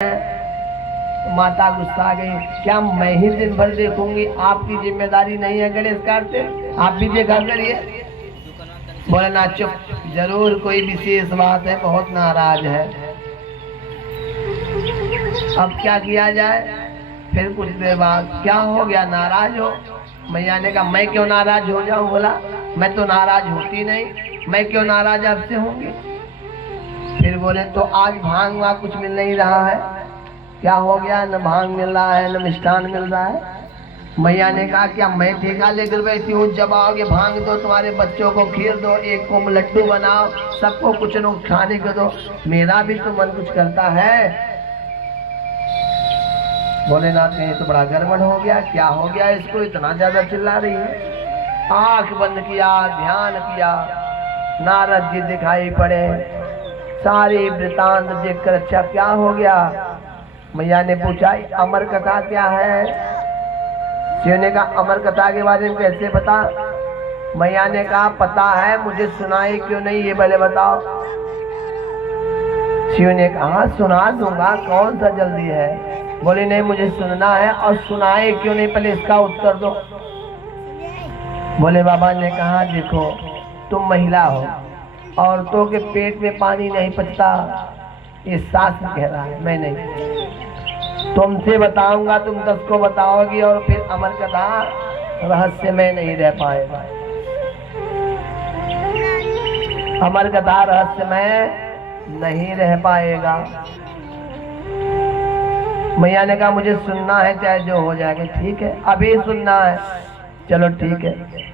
तो माता गुस्सा गई, क्या मैं ही दिन भर देखूंगी? आपकी जिम्मेदारी नहीं है गणेश कार्तिक, आप भी देखा करिए। बोले ना चुप, जरूर कोई विशेष बात है, बहुत नाराज है। अब क्या किया जाए? फिर कुछ देर बाद, क्या हो गया, नाराज हो? मैया ने कहा मैं क्यों नाराज हो जाऊं? बोला मैं तो नाराज होती नहीं, मैं क्यों नाराज आपसे होंगी? फिर बोले तो आज भांग वहाँ कुछ मिल नहीं रहा है, क्या हो गया? न भांग मिल रहा है न मिष्ठान मिल रहा है। मैया ने कहा क्या मैं ठेका लेकर बैठी हूँ? जब आओगे भांग दो, तुम्हारे बच्चों को खीर दो, एक को लड्डू बनाओ, सबको कुछ न खाने को दो, मेरा भी तो मन कुछ करता है। भोलेनाथ ने तो बड़ा गड़बड़ हो गया, क्या हो गया इसको, इतना ज्यादा चिल्ला रही है। आंख बंद किया, ध्यान किया, नारद जी दिखाई पड़े, सारी वृतांत देखकर अच्छा क्या हो गया? मैया ने पूछा अमर कथा क्या है? शिव ने कहा अमर कथा के बारे में कैसे पता? मैया ने कहा पता है, मुझे सुनाई क्यों नहीं, ये पहले बताओ। शिव ने कहा सुना दूंगा, कौन सा जल्दी है। बोले नहीं मुझे सुनना है, और सुनाए क्यों नहीं, पहले इसका उत्तर दो। बोले बाबा ने कहा देखो तुम महिला हो, औरतों के पेट में पानी नहीं पचता, ये शास्त्र कह रहा है, मैं नहीं। तुमसे बताऊंगा, तुम 10 को बताओगी, और फिर अमर कथा रहस्य में नहीं रह पाएगा। अमर कथा रहस्य में नहीं रह पाएगा। मैया ने कहा मुझे सुनना है, चाहे जो हो जाएगा। ठीक है अभी सुनना है, चलो ठीक है।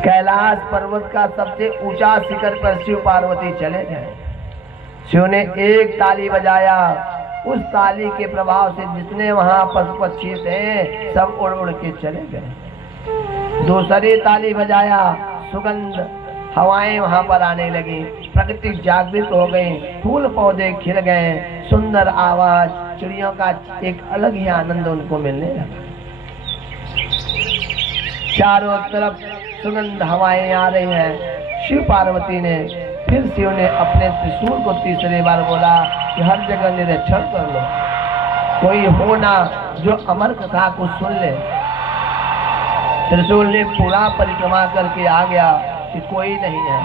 कैलाश पर्वत का सबसे ऊंचा शिखर पर शिव पार्वती चले गए। शिव ने एक ताली बजाया, उस ताली के प्रभाव से जितने वहां पशु पक्षी थे सब उड़ उड़ के चले गए। दूसरी ताली बजाया, सुगंध हवाएं वहां पर आने लगी, प्रकृति जागृत हो गई, फूल पौधे खिल गए, सुंदर आवाज, चिड़ियों का एक अलग ही आनंद उनको मिलने लगा। चारों तरफ सुगंध हवाएं आ रही हैं। शिव पार्वती ने फिर शिव ने अपने त्रिशूल को तीसरी बार बोला कि हर जगह निरीक्षण कर लो, कोई हो ना जो अमर कथा को सुन ले। त्रिशूल ने पूरा परिक्रमा करके आ गया कि कोई नहीं है।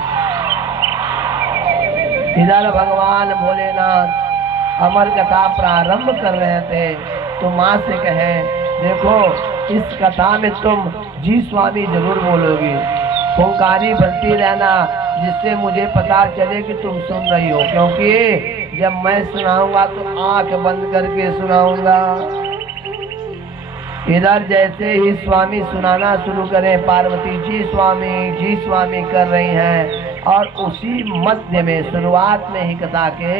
इधर भगवान भोलेनाथ अमर कथा प्रारंभ कर रहे थे तो माँ से कहे देखो इस कथा में तुम जी स्वामी जरूर बोलोगी, फुंकारी भरती रहना, जिससे मुझे पता चले कि तुम सुन रही हो, क्योंकि जब मैं सुनाऊंगा तो आंख बंद करके सुनाऊंगा। इधर जैसे ही स्वामी सुनाना शुरू करें, पार्वती जी स्वामी कर रही हैं, और उसी मध्य में शुरुआत में ही कथा के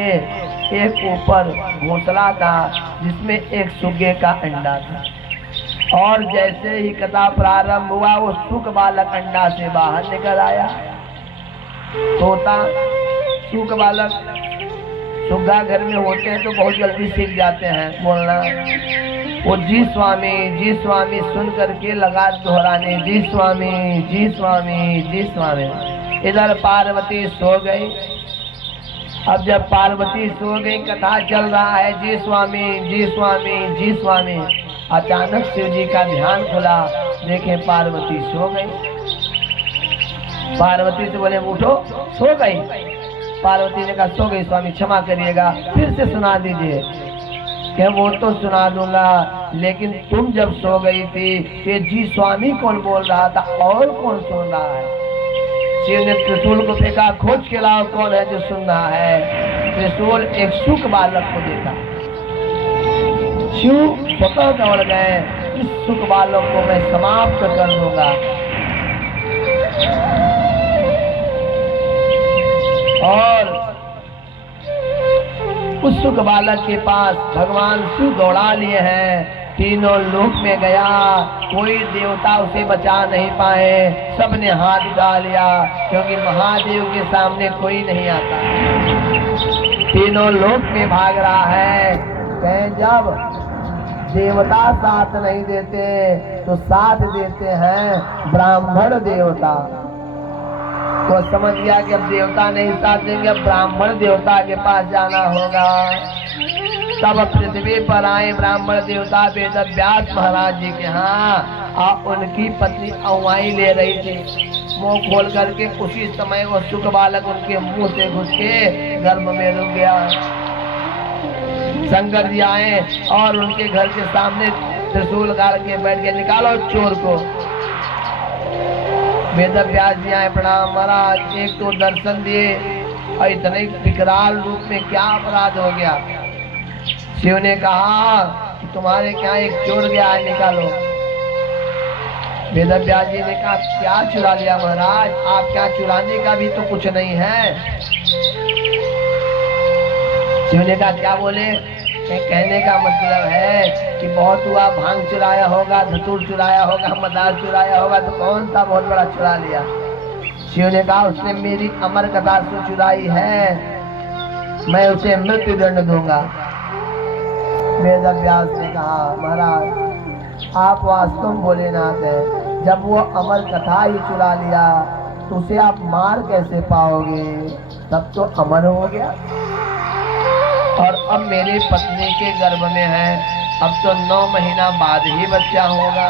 एक ऊपर घोंसला था जिसमें एक सुगे का अंडा था, और जैसे ही कथा प्रारंभ हुआ वो सुग बालक अंडा से बाहर निकल आया। तोता सुग बालक, सुग्गा घर में होते हैं तो बहुत जल्दी सीख जाते हैं बोलना। वो जी स्वामी सुन करके लगा दोहराने, जी स्वामी। इधर पार्वती सो गई। अब जब पार्वती सो गई, कथा चल रहा है जी स्वामी। अचानक शिव जी का ध्यान खुला, देखे पार्वती सो गई। पार्वती से बोले उठो, सो गई? पार्वती ने कहा सो गई स्वामी, क्षमा करिएगा, फिर से सुना दीजिए। क्या वो तो सुना दूंगा, लेकिन तुम जब सो गई थी ये जी स्वामी कौन बोल रहा था और कौन सुन रहा है? शिव ने त्रिशूल को फेंका, खोज के लाओ कौन है जो सुन रहा है। त्रिशूल एक सुग बालक को देखा, शिव स्वतः दौड़ गए, इस सुग बालक को मैं समाप्त कर दूंगा। और उस सुग बालक के पास भगवान शिव दौड़ा लिए हैं। तीनों लोक में गया, कोई देवता उसे बचा नहीं पाए, सबने हाथ उठा लिया, क्योंकि महादेव के सामने कोई नहीं आता। तीनों लोक में भाग रहा है। कहें जब देवता साथ नहीं देते तो साथ देते हैं ब्राह्मण देवता। वो समझ गया कि अब देवता नहीं साथ देंगे, अब ब्राह्मण देवता के पास जाना होगा। तब पृथ्वी पर आए ब्राह्मण देवता वेद व्यास महाराज जी के यहाँ, और उनकी पत्नी अवाई ले रही थी। मुंह खोल करके उसी समय वो सुख बालक उनके मुंह से घुस के गर्भ में रुक गया। शंकर जी आए और उनके घर के सामने त्रिशूल गाड़ के बैठ के, निकालो चोर को। वेद व्यास जी आए, प्रणाम महाराज। एक तो दर्शन दिए और इतने विकराल रूप में क्या अपराध हो गया। शिव ने कहा कि तुम्हारे क्या एक चोर गया है, निकालो। वेद व्यास जी ने कहा क्या चुरा लिया महाराज, आप क्या चुराने का भी तो कुछ नहीं है। शिव ने कहा क्या बोले, कहने का मतलब है कि बहुत हुआ, भांग चुराया होगा, धतूर चुराया होगा, मदार चुराया होगा, तो कौन सा बहुत बड़ा चुरा लिया। शिव ने कहा उसने मेरी अमर कथा से चुराई है, मैं उसे मृत्यु दंड दूंगा। वेद व्यास ने कहा महाराज आप वास्तव में भोलेनाथ है, जब वो अमर कथा ही चुरा लिया तो उसे आप मार कैसे पाओगे, तब तो अमर हो गया। और अब मेरी पत्नी के गर्भ में है, अब तो 9 महीना बाद ही बच्चा होगा।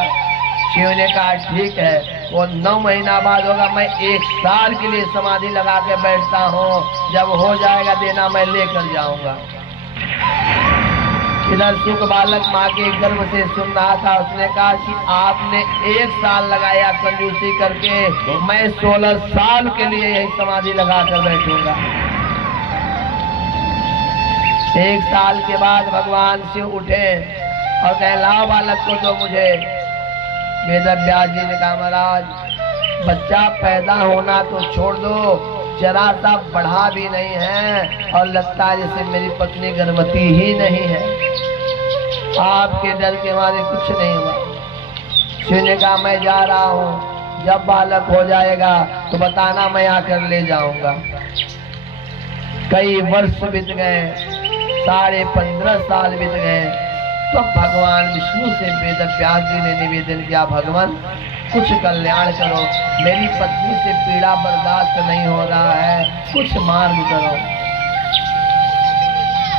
शिव ने कहा ठीक है, वो 9 महीना बाद होगा, मैं 1 साल के लिए समाधि लगा के बैठता हूँ, जब हो जाएगा देना मैं लेकर जाऊंगा। इधर सुख बालक माँ के गर्भ से सुन रहा था। उसने कहा कि आपने 1 साल लगाया कंजूसी करके, मैं 16 साल के लिए यही समाधि लगा कर बैठूंगा। 1 साल के बाद भगवान शिव उठे और कहे लाओ बालक को दो मुझे। वेद व्यास जी ने कहा महाराज बच्चा पैदा होना तो छोड़ दो, जरा सा बढ़ा भी नहीं है और लगता है जैसे मेरी पत्नी गर्भवती ही नहीं है। आपके डर के मारे कुछ नहीं हुआ। शिव ने कहा मैं जा रहा हूँ, जब बालक हो जाएगा तो बताना, मैं आकर ले जाऊंगा। कई वर्ष बीत गए, 15.5 साल बीत गए। तो भगवान विष्णु से वेद व्यास जी ने निवेदन किया, भगवान कुछ कल्याण करो, मेरी पत्नी से पीड़ा बर्दाश्त नहीं हो रहा है, कुछ मार्ग करो।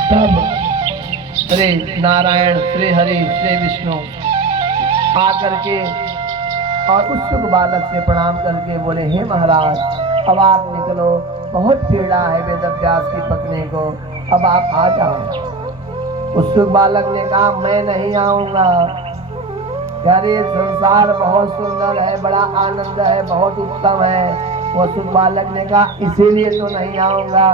तब श्री नारायण, श्री हरि, श्री विष्णु आकर के और उत्सुक बालक से प्रणाम करके बोले हे महाराज अब आप निकलो, बहुत पीड़ा है वेद व्यास की पत्नी को, अब आप आ जाओ। उत्सुक बालक ने कहा मैं नहीं आऊंगा, अरे संसार बहुत सुंदर है, बड़ा आनंद है, बहुत उत्तम है। वो सुख बालक ने कहा इसीलिए तो नहीं आऊंगा,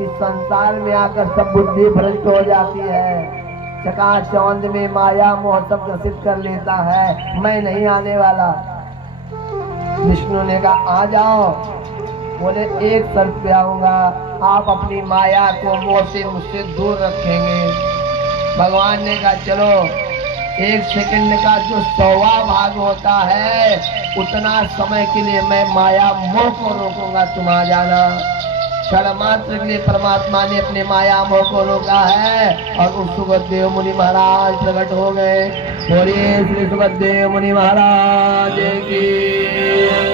इस संसार में आकर सब बुद्धि भ्रष्ट हो जाती है, चकाचौंध में माया मोह सब ग्रसित कर लेता है, मैं नहीं आने वाला। विष्णु ने कहा आ जाओ। बोले एक शर्त पे आऊंगा, आप अपनी माया को मोह से मुझसे दूर रखेंगे। भगवान ने कहा चलो, 1 सेकंड का जो 100वां भाग होता है उतना समय के लिए मैं माया मोह को रोकूंगा, तुम आ जाना। क्षण मात्र के लिए परमात्मा ने अपने माया मोह को रोका है और उस सुखदेव मुनि महाराज प्रकट हो गए। बोलिए श्री सुखदेव मुनि महाराज की।